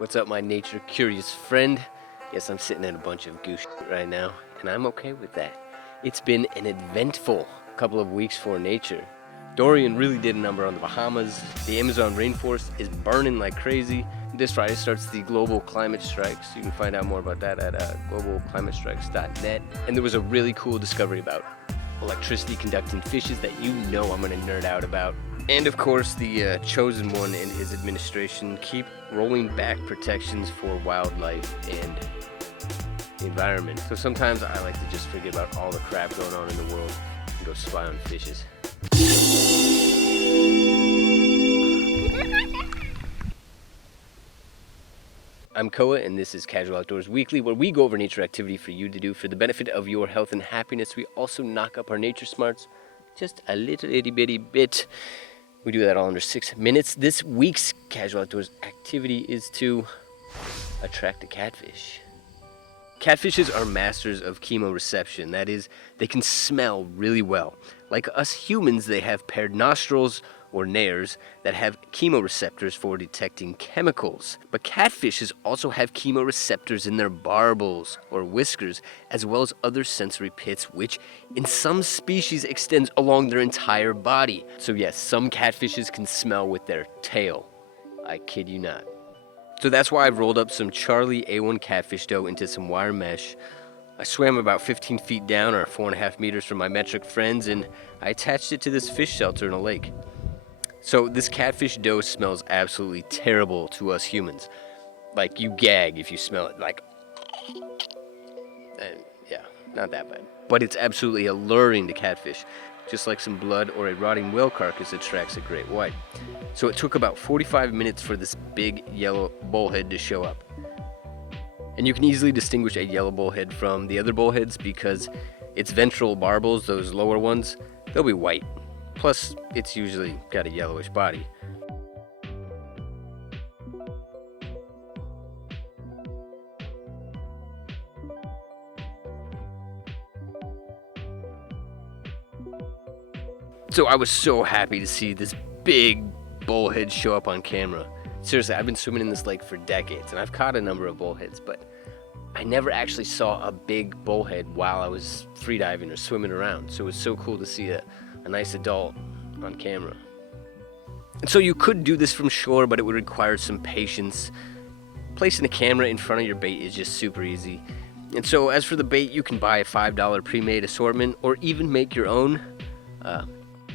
What's up, my nature curious friend? Yes, I'm sitting in a bunch of goose right now, and I'm okay with that. It's been an eventful couple of weeks for nature. Dorian really did a number on the Bahamas. The Amazon rainforest is burning like crazy. This Friday starts the global climate strikes. You can find out more about that at globalclimatestrikes.net. And there was a really cool discovery about electricity conducting fishes that you know I'm gonna nerd out about. And of course, the chosen one and his administration keep rolling back protections for wildlife and the environment. So sometimes I like to just forget about all the crap going on in the world and go spy on fishes. I'm Koa, and this is Casual Outdoors Weekly, where we go over nature activity for you to do for the benefit of your health and happiness. We also knock up our nature smarts just a little itty bitty bit. We do that all under 6 minutes. This week's Casual Outdoors activity is to attract a catfish. Catfishes are masters of chemoreception. That is, they can smell really well. Like us humans, they have paired nostrils, or NARES, that have chemoreceptors for detecting chemicals. But catfishes also have chemoreceptors in their barbels, or whiskers, as well as other sensory pits, which in some species extends along their entire body. So yes, some catfishes can smell with their tail. I kid you not. So that's why I've rolled up some Charlie A1 catfish dough into some wire mesh. I swam about 15 feet down, or 4.5 meters from my metric friends, and I attached it to this fish shelter in a lake. So this catfish dough smells absolutely terrible to us humans. Like, you gag if you smell it, like, yeah, not that bad. But it's absolutely alluring to catfish, just like some blood or a rotting whale carcass attracts a great white. So it took about 45 minutes for this big yellow bullhead to show up. And you can easily distinguish a yellow bullhead from the other bullheads because its ventral barbels, those lower ones, they'll be white. Plus, it's usually got a yellowish body. So I was so happy to see this big bullhead show up on camera. Seriously, I've been swimming in this lake for decades, and I've caught a number of bullheads, but I never actually saw a big bullhead while I was freediving or swimming around. So it was so cool to see a nice adult on camera. And so you could do this from shore, but it would require some patience. Placing a camera in front of your bait is just super easy. And so as for the bait, you can buy a $5 pre-made assortment or even make your own.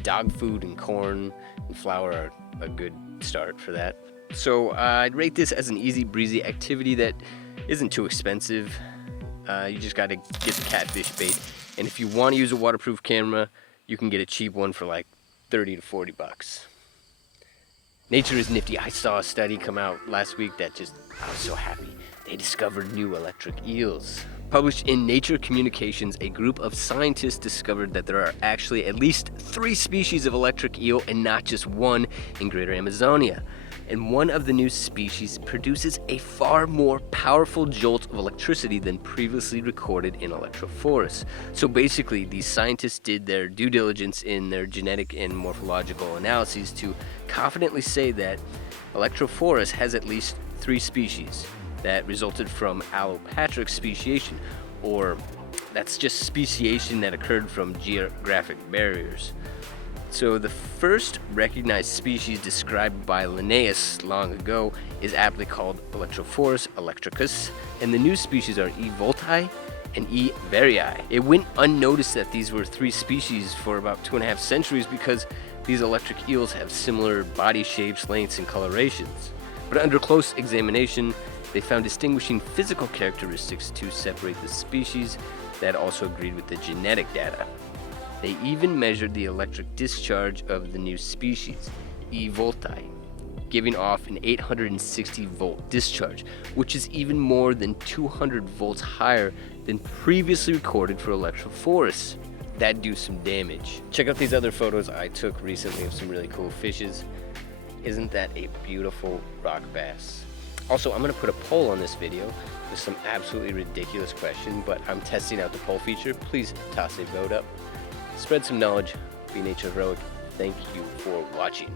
Dog food and corn and flour are a good start for that. So I'd rate this as an easy breezy activity that isn't too expensive. You just got to get the catfish bait. And if you want to use a waterproof camera, you can get a cheap one for like 30 to 40 bucks. Nature is nifty. I saw a study come out last week that I was so happy. They discovered new electric eels. Published in Nature Communications, a group of scientists discovered that there are actually at least 3 species of electric eel and not just one in Greater Amazonia. And one of the new species produces a far more powerful jolt of electricity than previously recorded in Electrophorus. So basically, these scientists did their due diligence in their genetic and morphological analyses to confidently say that Electrophorus has at least 3 species that resulted from allopatric speciation, or that's just speciation that occurred from geographic barriers. So the first recognized species described by Linnaeus long ago is aptly called Electrophorus electricus, and the new species are E. voltii and E. varii. It went unnoticed that these were 3 species for about 2.5 centuries because these electric eels have similar body shapes, lengths, and colorations. But under close examination, they found distinguishing physical characteristics to separate the species that also agreed with the genetic data. They even measured the electric discharge of the new species, E. voltii, giving off an 860 volt discharge, which is even more than 200 volts higher than previously recorded for Electrophorus. That'd do some damage. Check out these other photos I took recently of some really cool fishes. Isn't that a beautiful rock bass? Also, I'm going to put a poll on this video with some absolutely ridiculous question, but I'm testing out the poll feature. Please toss a vote up. Spread some knowledge. Be nature heroic. Thank you for watching.